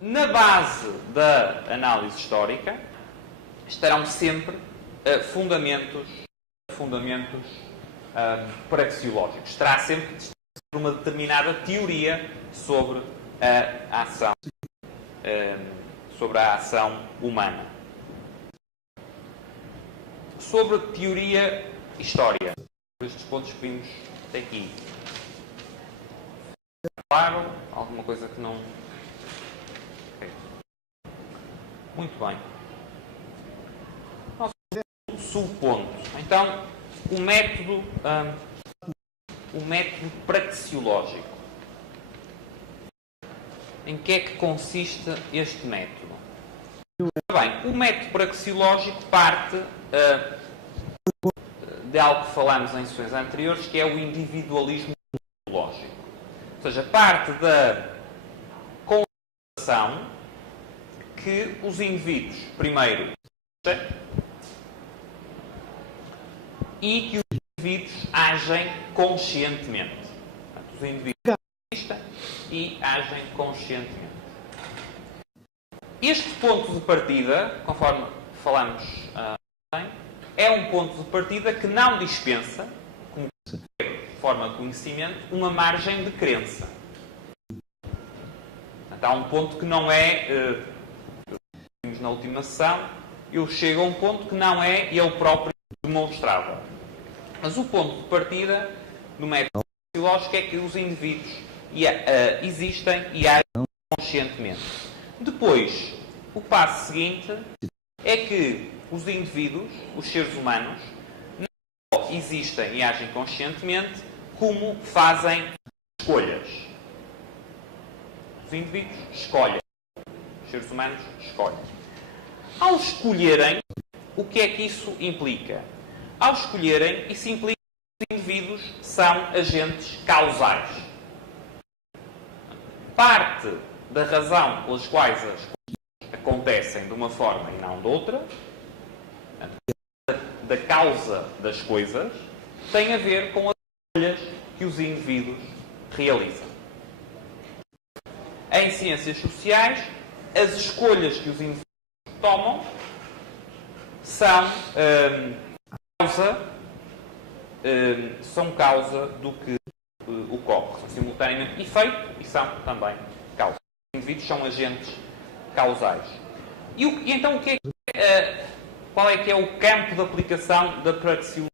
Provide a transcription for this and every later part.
Na base da análise histórica estarão sempre fundamentos praxeológicos. Terá sempre de estar uma determinada teoria sobre a ação humana. Sobre teoria e história. Estes pontos que vimos até aqui. Claro? Alguma coisa que não... Okay. Muito bem. Nosso subponto. Então, o método praxeológico. Em que é que consiste este método? Bem, o método praxeológico parte de algo que falámos em sessões anteriores, que é o individualismo metodológico. Ou seja, parte da constatação que os indivíduos, primeiro, e que os indivíduos agem conscientemente. Portanto, os indivíduos existem e agem conscientemente. Este ponto de partida, conforme falamos é um ponto de partida que não dispensa, como forma de conhecimento, uma margem de crença. Portanto, há um ponto que não é, vimos na última sessão, eu chego a um ponto que não é ele próprio demonstrável. Mas o ponto de partida do método praxeológico é que os indivíduos existem e agem conscientemente. Depois, o passo seguinte é que os indivíduos, os seres humanos, não só existem e agem conscientemente, como fazem escolhas. Os indivíduos escolhem. Os seres humanos escolhem. Ao escolherem, o que é que isso implica? Ao escolherem, isso implica que os indivíduos são agentes causais. Parte da razão pelas quais as coisas acontecem de uma forma e não de outra, da causa das coisas, tem a ver com as escolhas que os indivíduos realizam. Em ciências sociais, as escolhas que os indivíduos tomam são causa do que ocorre. São simultaneamente efeito e são também causa. Os indivíduos são agentes causais. E então qual é que é o campo de aplicação da praxeologia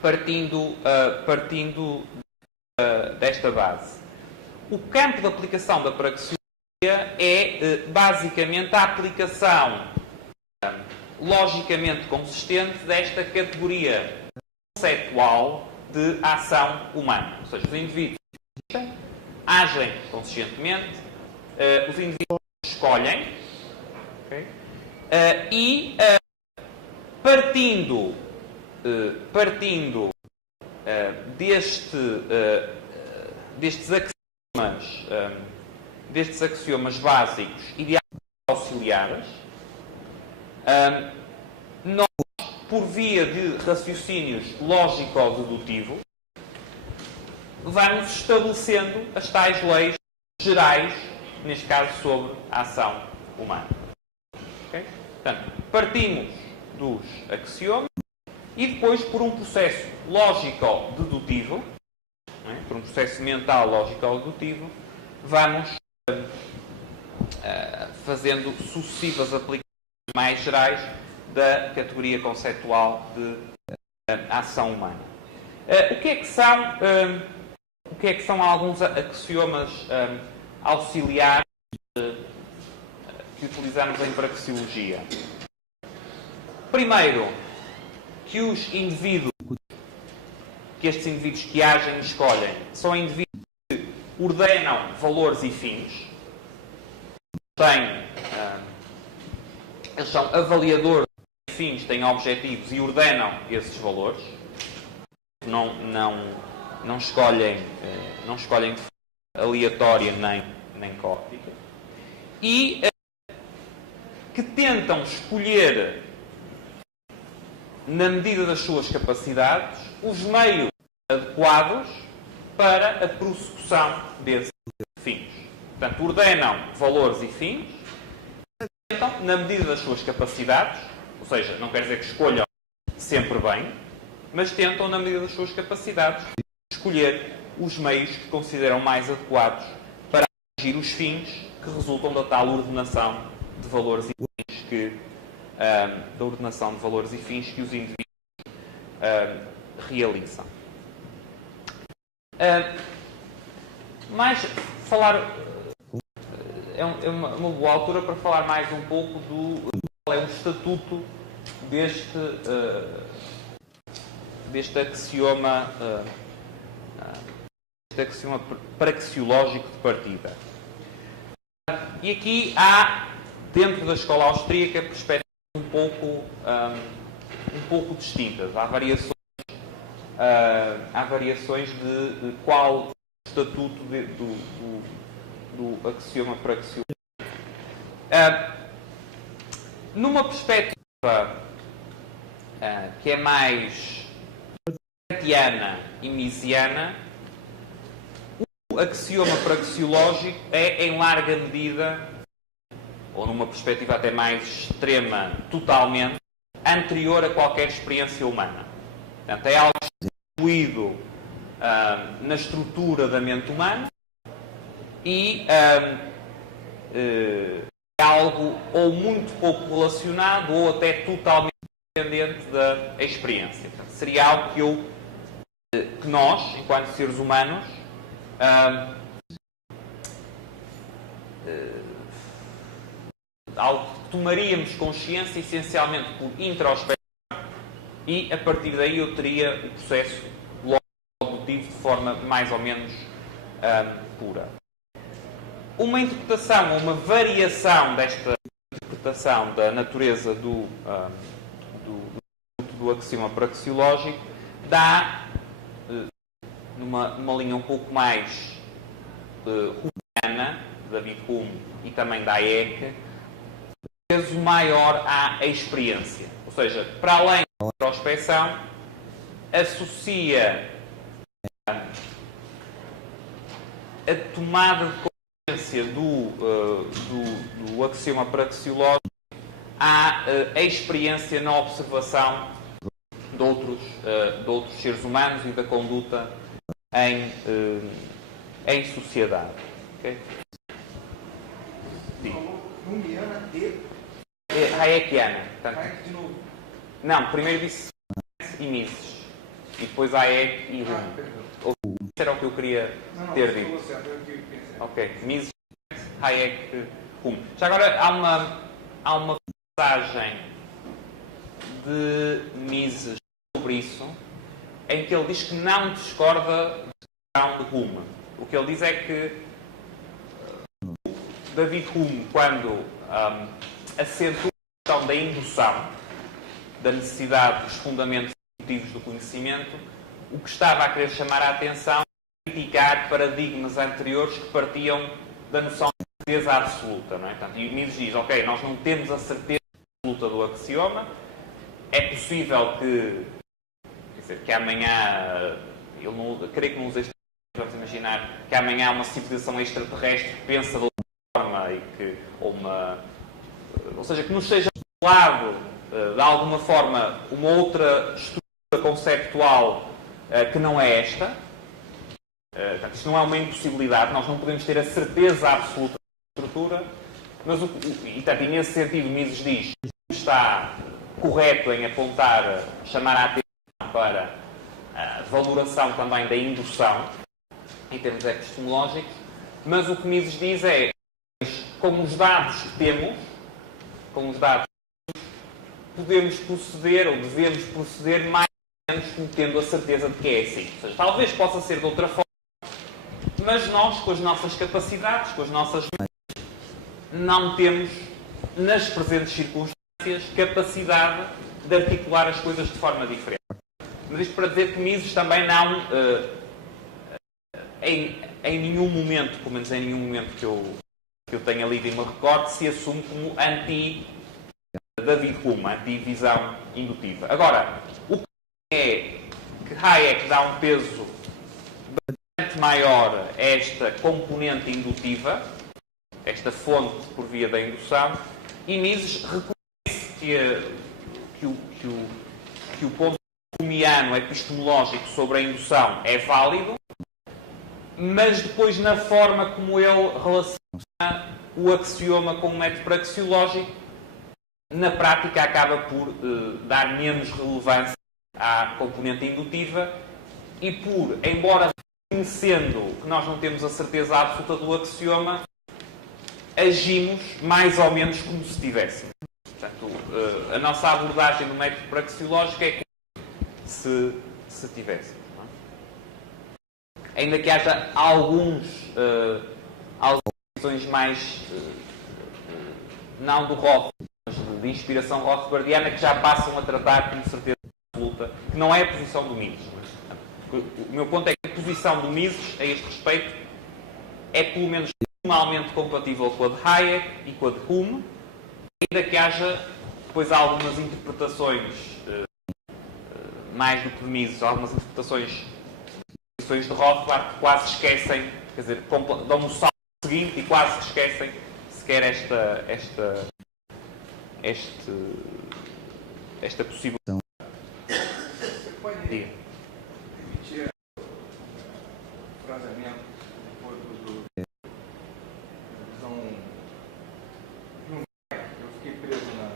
partindo desta base? O campo de aplicação da praxeologia é basicamente a aplicação logicamente consistente desta categoria conceptual de ação humana. Ou seja, os indivíduos agem conscientemente, os indivíduos escolhem, okay? E partindo destes axiomas básicos e de auxiliares, nós, por via de raciocínios lógico-dedutivo, vamos estabelecendo as tais leis gerais, neste caso sobre a ação humana. Okay? Portanto, partimos dos axiomas e depois, por um processo lógico-dedutivo, por um processo mental lógico-dedutivo, vamos fazendo sucessivas aplicações mais gerais da categoria conceptual de ação humana. O que é que são alguns axiomas auxiliares que utilizamos em praxeologia? Primeiro, que estes indivíduos que agem e escolhem são indivíduos que ordenam valores e fins. Eles são avaliadores de fins, têm objetivos e ordenam esses valores. Não escolhem de forma aleatória nem caótica. E que tentam escolher, na medida das suas capacidades, os meios adequados para a prossecução desses fins. Portanto, ordenam valores e fins, tentam, na medida das suas capacidades, ou seja, não quer dizer que escolham sempre bem, mas tentam, na medida das suas capacidades, escolher os meios que consideram mais adequados para atingir os fins que resultam da tal ordenação de valores e fins que os indivíduos realizam. Mas falar é uma boa altura para falar mais um pouco do qual é o estatuto deste axioma praxeológico de partida. E aqui há, dentro da escola austríaca, perspectivas um pouco distintas. Há variações de qual o estatuto do axioma praxeológico. Numa perspectiva que é mais kantiana e misesiana, o axioma praxeológico é, em larga medida, ou numa perspectiva até mais extrema, totalmente, anterior a qualquer experiência humana. Portanto, é algo incluído na estrutura da mente humana e é algo ou muito pouco relacionado ou até totalmente dependente da experiência. Portanto, seria algo que nós, enquanto seres humanos, algo que tomaríamos consciência essencialmente por introspecção e, a partir daí, eu teria o processo logopedutivo de forma mais ou menos pura. Uma interpretação, ou uma variação desta interpretação da natureza do axioma praxeológico dá, numa linha um pouco mais Humeana, David Hume e também da Hayek, peso maior à experiência. Ou seja, para além da introspecção, associa a tomada de consciência do axioma praxeológico à experiência na observação de outros seres humanos e da conduta em sociedade. Okay? Humeana e Hayekiana. Portanto, Hayek de novo. não, primeiro disse e Mises. E depois Hayek e Hume. Isso era o que eu queria ter dito. Ok. Mises, Hayek, Hume. Já agora há uma passagem de Mises sobre isso, em que ele diz que não discorda da visão de Hume. O que ele diz é que David Hume, quando acentua a questão da indução, da necessidade dos fundamentos indutivos do conhecimento, o que estava a querer chamar a atenção é criticar paradigmas anteriores que partiam da noção de certeza absoluta. Não é? Portanto, e Mises diz, ok, nós não temos a certeza absoluta do axioma, é possível que amanhã, eu não, creio que não usei este, vamos imaginar que amanhã há uma civilização extraterrestre que pensa de outra forma e que, ou seja, que nos seja revelado de alguma forma uma outra estrutura conceptual que não é esta. Portanto, isto não é uma impossibilidade, nós não podemos ter a certeza absoluta da estrutura, mas e nesse sentido Mises diz que está correto em apontar, chamar a atenção para a valoração também da indução em termos epistemológicos, mas o que Mises diz é, com os dados que temos, podemos proceder ou devemos proceder mais ou menos tendo a certeza de que é assim. Ou seja, talvez possa ser de outra forma, mas nós, com as nossas capacidades, com as nossas mentes, não temos, nas presentes circunstâncias, capacidade de articular as coisas de forma diferente. Mas isto para dizer que Mises também não, em nenhum momento, pelo menos em nenhum momento que eu tenha lido e me recorde, se assume como anti-David Hume, anti-visão indutiva. Agora, o que é que Hayek dá um peso bastante maior a esta componente indutiva, esta fonte por via da indução, e Mises reconhece que o ponto humiano epistemológico sobre a indução é válido, mas depois na forma como ele relaciona o axioma com o método praxeológico, na prática acaba por dar menos relevância à componente indutiva e por, embora reconhecendo que nós não temos a certeza absoluta do axioma, agimos mais ou menos como se tivéssemos. Portanto, a nossa abordagem do método praxeológico é como se tivéssemos. Ainda que haja algumas questões mais, não do Roth, mas de inspiração rothbardiana, que já passam a tratar com certeza absoluta, que não é a posição do Mises. O meu ponto é que a posição do Mises, a este respeito, é pelo menos formalmente compatível com a de Hayek e com a de Hume, ainda que haja depois algumas interpretações, mais do que de Mises, algumas interpretações de Rothbard que quase esquecem, quer dizer, dão um salto seguinte e quase esquecem sequer esta possibilidade. Você pode repetir o fraseamento depois do eu fiquei preso na...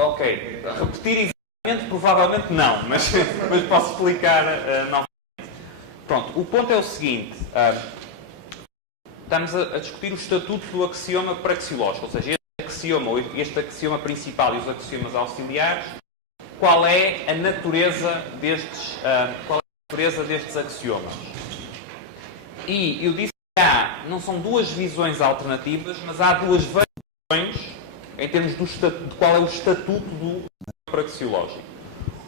Ok, repetir exatamente provavelmente não, mas posso explicar novamente. Pronto, o ponto é o seguinte, estamos a discutir o estatuto do axioma praxeológico, ou seja, este axioma principal e os axiomas auxiliares, qual é a natureza destes axiomas. E eu disse que não são duas visões alternativas, mas há duas variações em termos de qual é o estatuto do praxeológico.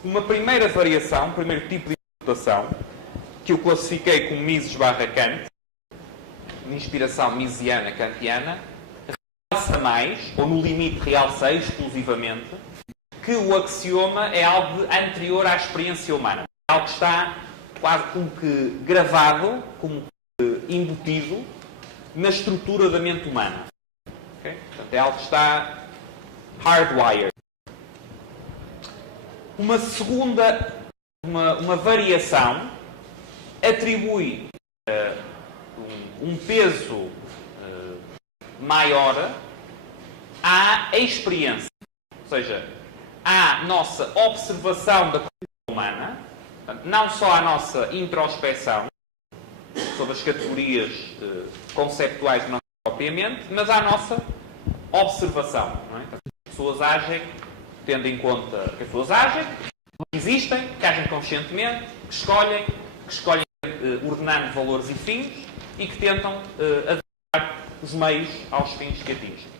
Uma primeira variação, um primeiro tipo de interpretação, que eu classifiquei como Mises/Kant, de inspiração misiana kantiana, realça mais, ou no limite realcei exclusivamente, que o axioma é algo anterior à experiência humana. É algo que está quase como que gravado, como que embutido na estrutura da mente humana. Okay? Portanto, é algo que está hardwired. Uma segunda, uma variação atribui um peso maior à experiência, ou seja, à nossa observação da condição humana, portanto, não só à nossa introspeção sobre as categorias conceptuais da nossa própria mente, mas à nossa observação. Não é? Portanto, as pessoas agem tendo em conta que as pessoas agem, que existem, que agem conscientemente, que escolhem ordenando valores e fins e que tentam adequar os meios aos fins que atingem.